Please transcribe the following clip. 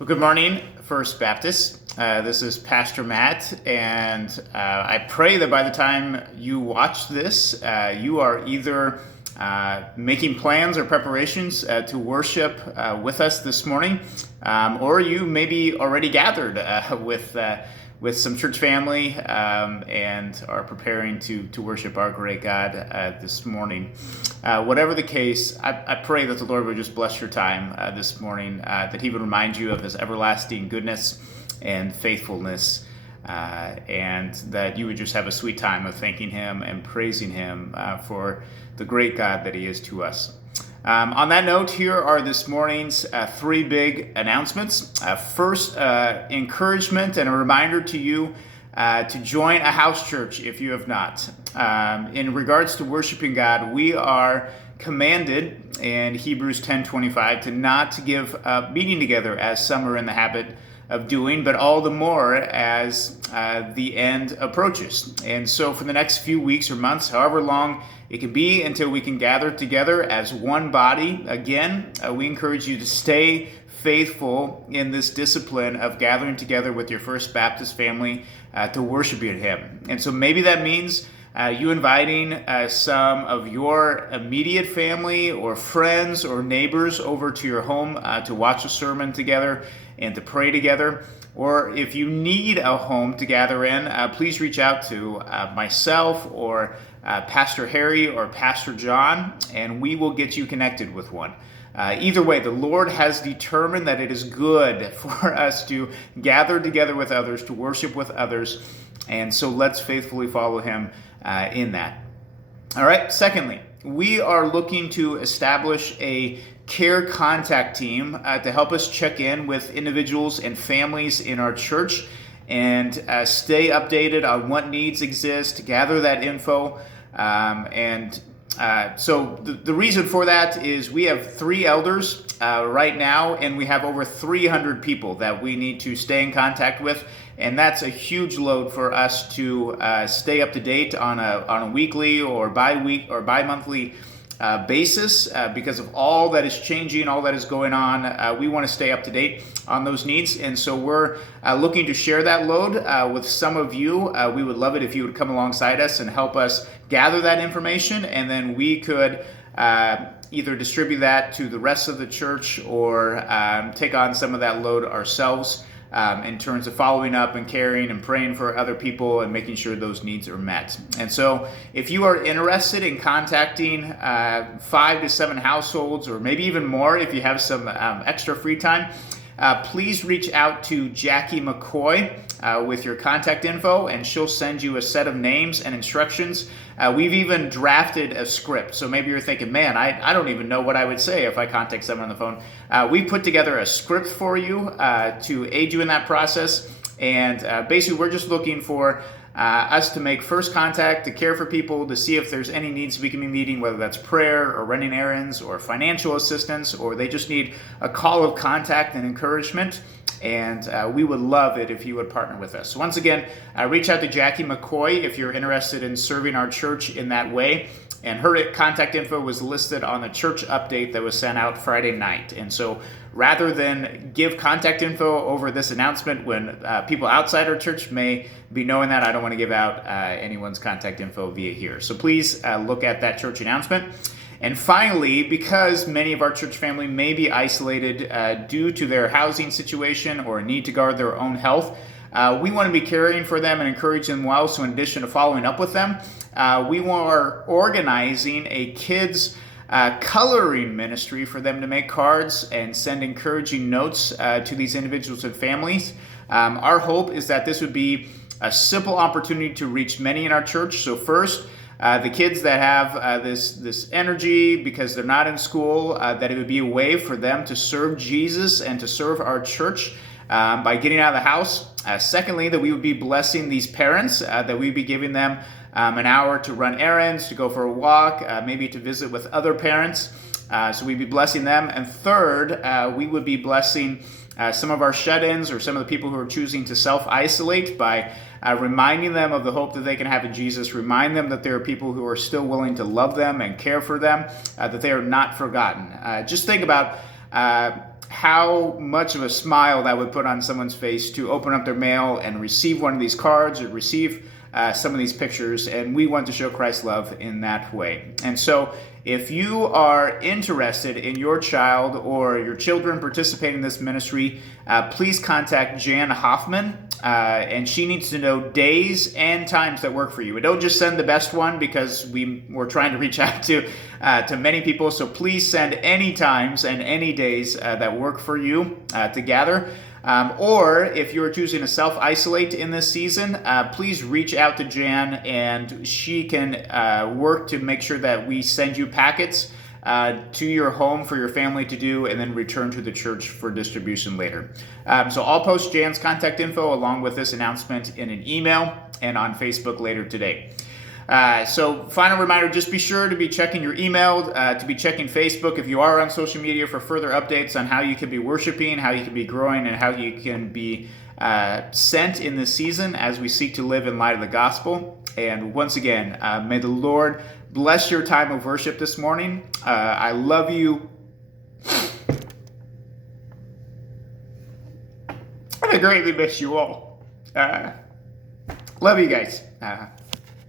Well, good morning, First Baptist. This is Pastor Matt, and I pray that by the time you watch this, you are either making plans or preparations to worship with us this morning, or you maybe already gathered with some church family and are preparing to worship our great God this morning. Whatever the case, I pray that the Lord would just bless your time this morning, that He would remind you of His everlasting goodness and faithfulness, and that you would just have a sweet time of thanking Him and praising Him for the great God that He is to us. On that note, here are this morning's three big announcements. First, encouragement and a reminder to you to join a house church if you have not. In regards to worshiping God, we are commanded in Hebrews 10:25 to not to give up meeting together as some are in the habit of doing, but all the more as the end approaches. And so for the next few weeks or months, however long it can be until we can gather together as one body again, we encourage you to stay faithful in this discipline of gathering together with your First Baptist family to worship Him. And so maybe that means you inviting some of your immediate family or friends or neighbors over to your home to watch a sermon together and to pray together. Or if you need a home to gather in, please reach out to myself or Pastor Harry or Pastor John, and we will get you connected with one. Either way, the Lord has determined that it is good for us to gather together with others, to worship with others, and so let's faithfully follow Him in that. All right, secondly, we are looking to establish a care contact team to help us check in with individuals and families in our church and stay updated on what needs exist, gather that info. So the reason for that is we have 3 elders right now, and we have over 300 people that we need to stay in contact with. And that's a huge load for us to stay up to date on a weekly or bi-monthly basis because of all that is changing, all that is going on. We want to stay up to date on those needs, and so we're looking to share that load with some of you. We would love it if you would come alongside us and help us gather that information, and then we could either distribute that to the rest of the church or take on some of that load ourselves. In terms of following up and caring and praying for other people and making sure those needs are met. And so if you are interested in contacting 5 to 7 households, or maybe even more if you have some extra free time, please reach out to Jackie McCoy with your contact info, and she'll send you a set of names and instructions. We've even drafted a script, so maybe you're thinking, man, I don't even know what I would say if I contact someone on the phone. We put together a script for you to aid you in that process, and basically we're just looking for us to make first contact, to care for people, to see if there's any needs we can be meeting, whether that's prayer or running errands or financial assistance, or they just need a call of contact and encouragement. And we would love it if you would partner with us. So once again, reach out to Jackie McCoy if you're interested in serving our church in that way. And her contact info was listed on the church update that was sent out Friday night. And so rather than give contact info over this announcement when people outside our church may be knowing that, I don't want to give out anyone's contact info via here. So please look at that church announcement. And finally, because many of our church family may be isolated due to their housing situation or need to guard their own health, we want to be caring for them and encouraging them well. So in addition to following up with them, we are organizing a kids coloring ministry for them to make cards and send encouraging notes to these individuals and families. Our hope is that this would be a simple opportunity to reach many in our church. So first, the kids that have this energy because they're not in school, that it would be a way for them to serve Jesus and to serve our church by getting out of the house. Secondly, that we would be blessing these parents, that we'd be giving them an hour to run errands, to go for a walk, maybe to visit with other parents. So we'd be blessing them. And third, we would be blessing some of our shut-ins or some of the people who are choosing to self-isolate by reminding them of the hope that they can have in Jesus, remind them that there are people who are still willing to love them and care for them, that they are not forgotten. Just think about how much of a smile that would put on someone's face to open up their mail and receive one of these cards or receive some of these pictures, and we want to show Christ's love in that way. And so if you are interested in your child or your children participating in this ministry, please contact Jan Hoffman, and she needs to know days and times that work for you. And don't just send the best one, because we're trying to reach out to many people. So please send any times and any days that work for you to gather. Or if you're choosing to self-isolate in this season, please reach out to Jan, and she can work to make sure that we send you packets to your home for your family to do, and then return to the church for distribution later. So I'll post Jan's contact info along with this announcement in an email and on Facebook later today. So final reminder, just be sure to be checking your email, to be checking Facebook if you are on social media for further updates on how you can be worshiping, how you can be growing, and how you can be sent in this season as we seek to live in light of the gospel. And once again, may the Lord bless your time of worship this morning. I love you. And I greatly miss you all. Love you guys.